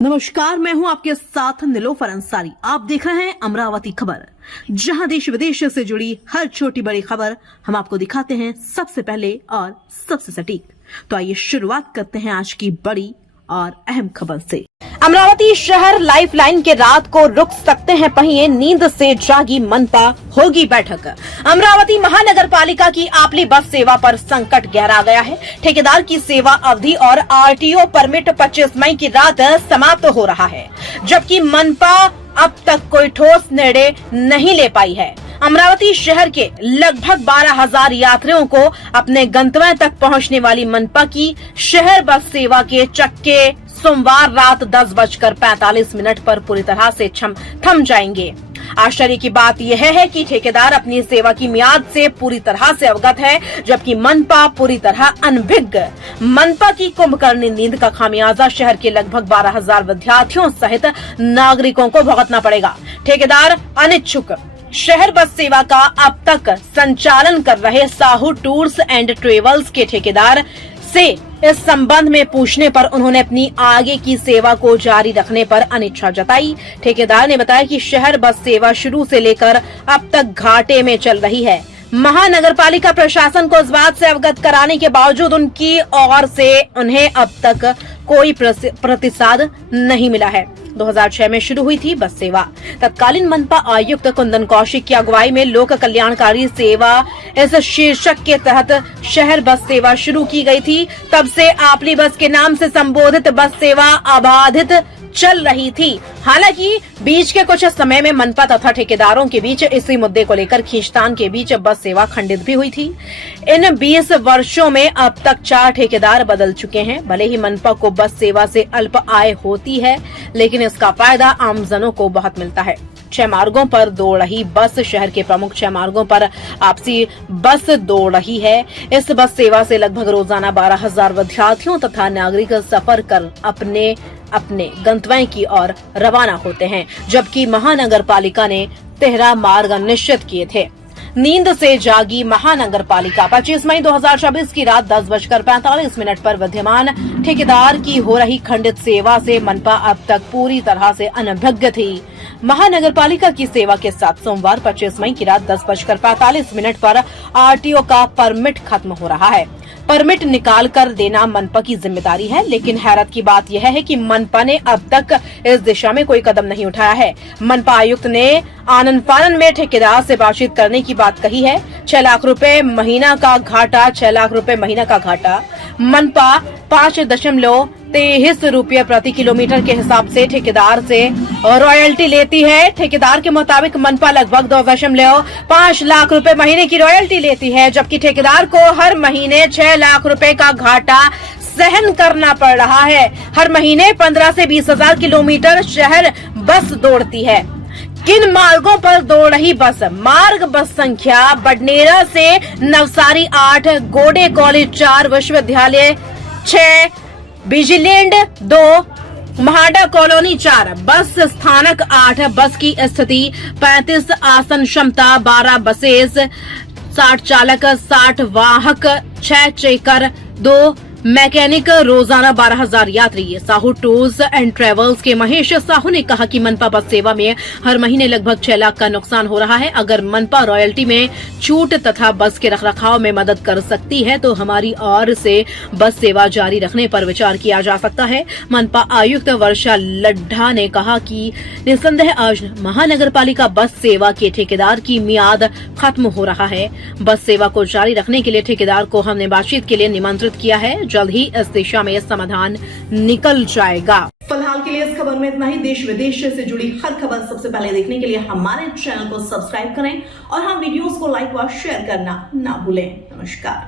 नमस्कार, मैं हूं आपके साथ नीलोफर अंसारी। आप देख रहे हैं अमरावती खबर, जहां देश विदेश से जुड़ी हर छोटी बड़ी खबर हम आपको दिखाते हैं सबसे पहले और सबसे सटीक। तो आइए शुरुआत करते हैं आज की बड़ी और अहम खबर से। अमरावती शहर लाइफलाइन के रात को रुक सकते हैं पहिए, नींद से जागी मनपा, होगी बैठक। अमरावती महानगर पालिका की आपली बस सेवा पर संकट गहरा गया है। ठेकेदार की सेवा अवधि और आरटीओ परमिट 25 मई की रात समाप्त हो रहा है, जबकि मनपा अब तक कोई ठोस निर्णय नहीं ले पाई है। अमरावती शहर के लगभग 12,000 यात्रियों को अपने गंतव्य तक पहुंचने वाली मनपा की शहर बस सेवा के चक्के सोमवार रात 10:45 पर पूरी तरह से थम जाएंगे। आश्चर्य की बात यह है कि ठेकेदार अपनी सेवा की मियाद से पूरी तरह से अवगत है, जबकि मनपा पूरी तरह अनभिज्ञ। मनपा की कुंभकर्णी नींद का खामियाजा शहर के लगभग 12,000 विद्यार्थियों सहित नागरिकों को भुगतना पड़ेगा। ठेकेदार अनिच्छुक। शहर बस सेवा का अब तक संचालन कर रहे साहू टूर्स एंड ट्रेवल्स के ठेकेदार से इस संबंध में पूछने पर उन्होंने अपनी आगे की सेवा को जारी रखने पर अनिच्छा जताई। ठेकेदार ने बताया कि शहर बस सेवा शुरू से लेकर अब तक घाटे में चल रही है। महानगर पालिका प्रशासन को इस बात से अवगत कराने के बावजूद उनकी ओर से उन्हें अब तक कोई प्रतिसाद नहीं मिला है। 2006 में शुरू हुई थी बस सेवा। तत्कालीन मनपा आयुक्त कुंदन कौशिक की अगुवाई में लोक कल्याणकारी सेवा इस शीर्षक के तहत शहर बस सेवा शुरू की गई थी। तब से आपली बस के नाम से संबोधित बस सेवा अबाधित चल रही थी। हालांकि बीच के कुछ समय में मनपा तथा ठेकेदारों के बीच इसी मुद्दे को लेकर खींचतान के बीच बस सेवा खंडित भी हुई थी। इन 20 वर्षों में अब तक 4 ठेकेदार बदल चुके हैं। भले ही मनपा को बस सेवा से अल्प आय होती है, लेकिन इसका फायदा आमजनों को बहुत मिलता है। 6 मार्गों पर दौड़ रही बस शहर के प्रमुख 6 मार्गों पर आपसी बस दौड़ रही है। इस बस सेवा से लगभग रोजाना 12,000 विद्यार्थियों तथा नागरिक सफर कर अपने गंतव्य की ओर रवाना होते हैं, जबकि महानगर पालिका ने 13 मार्ग निश्चित किए थे। नींद से जागी महानगर पालिका। 25 मई 2024 की रात 10:45 पर विद्यमान ठेकेदार की हो रही खंडित सेवा से मनपा अब तक पूरी तरह से अनभिज्ञ थी। महानगर पालिका की सेवा के साथ सोमवार 25 मई की रात 10:45 पर आरटीओ का परमिट खत्म हो रहा है। परमिट निकाल कर देना मनपा की जिम्मेदारी है, लेकिन हैरत की बात यह है कि मनपा ने अब तक इस दिशा में कोई कदम नहीं उठाया है। मनपा आयुक्त ने आनन फानन में ठेकेदार से बातचीत करने की बात कही है। 6 लाख रुपए महीना का घाटा, 6 लाख रुपए महीना का घाटा। मनपा 5.23 रुपये प्रति किलोमीटर के हिसाब से ठेकेदार से रॉयल्टी लेती है। ठेकेदार के मुताबिक मनपा लगभग 2.5 लाख रुपए महीने की रॉयल्टी लेती है, जबकि ठेकेदार को हर महीने 6 लाख रुपए का घाटा सहन करना पड़ रहा है। हर महीने 15 से 20,000 किलोमीटर शहर बस दौड़ती है। किन मार्गों पर दौड़ रही बस? मार्ग बस संख्या बडनेरा से नवसारी 8, गोडे कॉलेज 4, विश्वविद्यालय 6, बिजिलैंड 2, महाडा कॉलोनी 4, बस स्थानक 8। बस की स्थिति 35 आसन क्षमता, 12 बसेस, 60 चालक, 60 वाहक, 6 चेकर, 2 मैकेनिक, रोजाना 12,000 यात्री। साहू टूर्स एंड ट्रेवल्स के महेश साहू ने कहा कि मनपा बस सेवा में हर महीने लगभग 6 लाख का नुकसान हो रहा है। अगर मनपा रॉयल्टी में छूट तथा बस के रखरखाव में मदद कर सकती है तो हमारी ओर से बस सेवा जारी रखने पर विचार किया जा सकता है। मनपा आयुक्त वर्षा लड्ढा ने कहा कि निसंदेह आज महानगर पालिका बस सेवा के ठेकेदार की मियाद खत्म हो रहा है। बस सेवा को जारी रखने के लिए ठेकेदार को हमने बातचीत के लिए निमंत्रित किया है। जल्द ही इस दिशा में समाधान निकल जाएगा। फिलहाल के लिए इस खबर में इतना ही। देश विदेश से जुड़ी हर खबर सबसे पहले देखने के लिए हमारे चैनल को सब्सक्राइब करें और वीडियोस को लाइक व शेयर करना ना भूलें। नमस्कार।